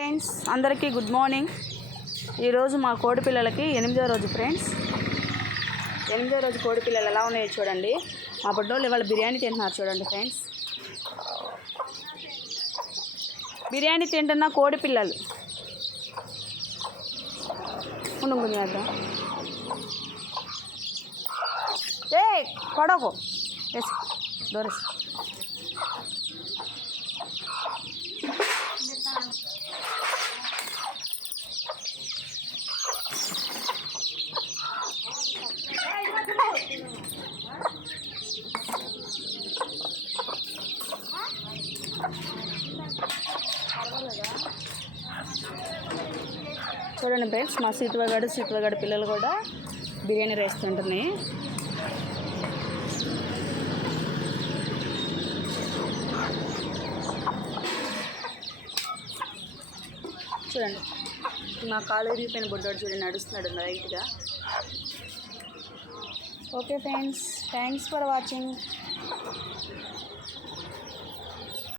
Friends అందరికీ good morning. ఈరోజు మా కోడి పిల్లలకి ఎనిమిదో రోజు ఫ్రెండ్స్. ఎనిమిదో రోజు కోడి పిల్లలు ఎలా ఉన్నాయో చూడండి. మా బుడ్డోళ్ళు ఇవాళ బిర్యానీ తింటున్నారు చూడండి ఫ్రెండ్స్. బిర్యానీ తింటున్న కోడి పిల్లలు. ఉండు ఏ కొడకు ఎస్ దొరస్. చూడండి ఫ్రెండ్స్ మా సీతువగాడు సీతువగాడు పిల్లలు కూడా బిర్యానీ రైస్ తింటున్నాయి. చూడండి మా కాలు విరిగిపోయిన బుడ్డోడు చూడండి నడుస్తున్నాడు లైట్గా okay friends thanks for watching